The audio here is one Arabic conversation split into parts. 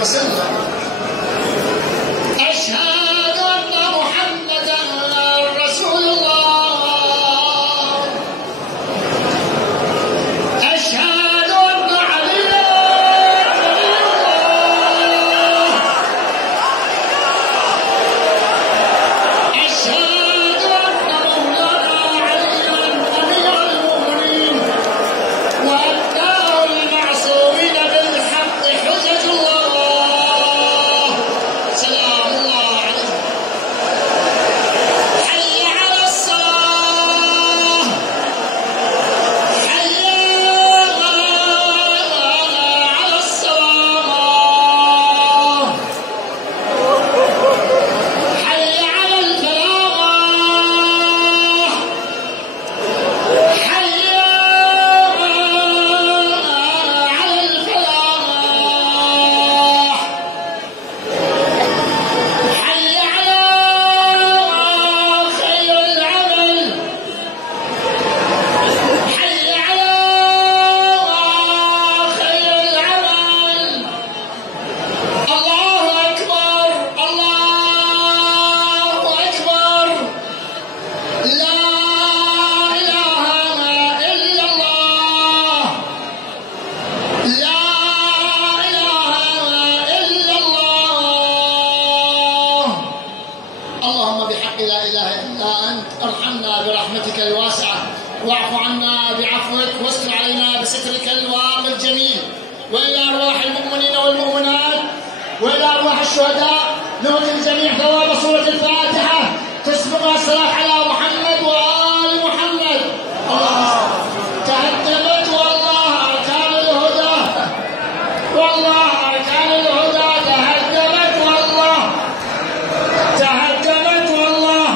وسلم. أشهد أن محمدا رسول الله. أشهد أن عليا ولي الله. أشهد أن مولانا عليا أمير المؤمنين وأبناء المعصومين بالحق حجج الله سلام الله عليه. حي على الصلاة. حي على الصلاة. حي على الفلاح. حي على الفلاح. حي على خير العمل. حي على خير العمل. الله أكبر الله أكبر. لا إله إلا الله. لا إله إلا الله. اللهم بحق لا إله إلا أنت ارحمنا برحمتك الواسعة واعف عنا بعفوك واستر علينا بسترك الواقي الجميل. وإلى أرواح المؤمنين والمؤمنات وإلى أرواح الشهداء نؤتي الجميع ثواب سورة الفاتحة تسبقها الصلاة على محمد وآل محمد. الله تهدمت والله أركان الهدى. والله أركان الهدى تهدمت والله. تهدمت والله.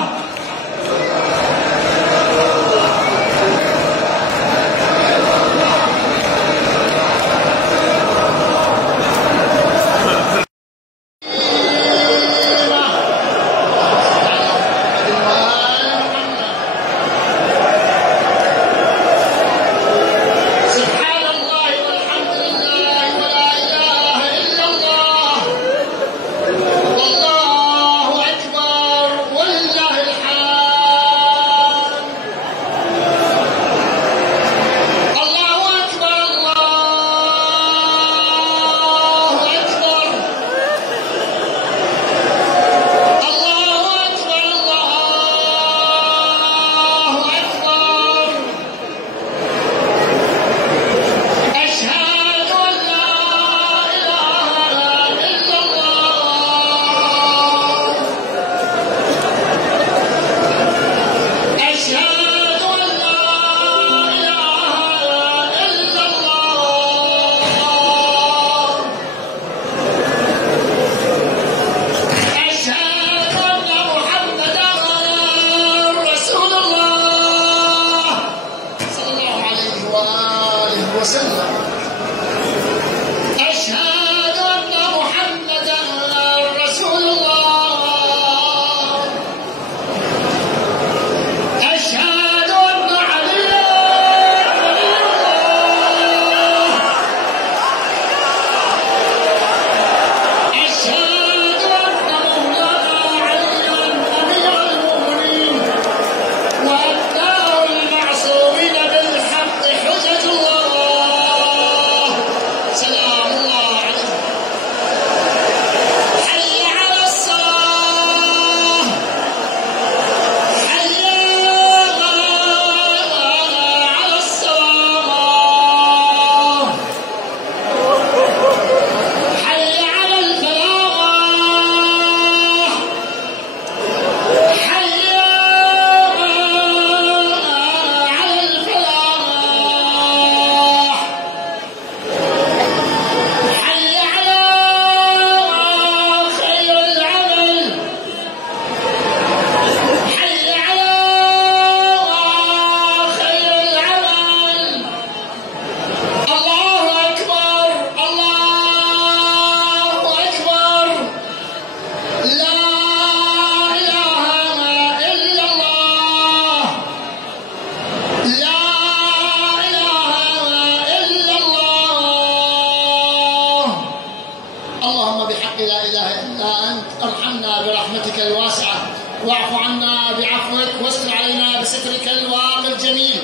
واعف عنا بعفوك واستر علينا بسترك الواقي الجميل.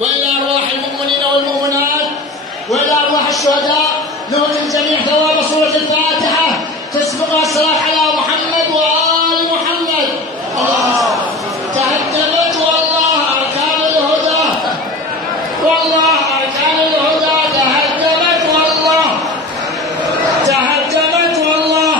وإلى أرواح المؤمنين والمؤمنات وإلى أرواح الشهداء نهدي الجميع ثواب سورة الفاتحة تسبقها الصلاة على محمد وآل محمد. تهدمت والله أركان الهدى، والله أركان الهدى تهدمت والله، تهدمت والله.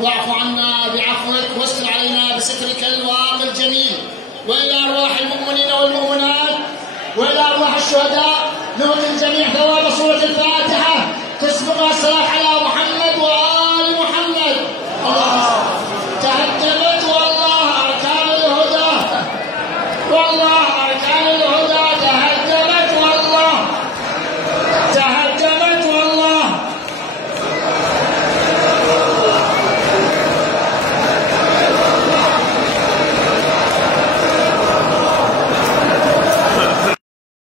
واعف عنا بعفوك واستر علينا بسترك الواقي الجميل. وإلى أرواح المؤمنين والمؤمنات وإلى أرواح الشهداء نهدي الجميع ثواب سورة الفاتحة تسبقها الصلاة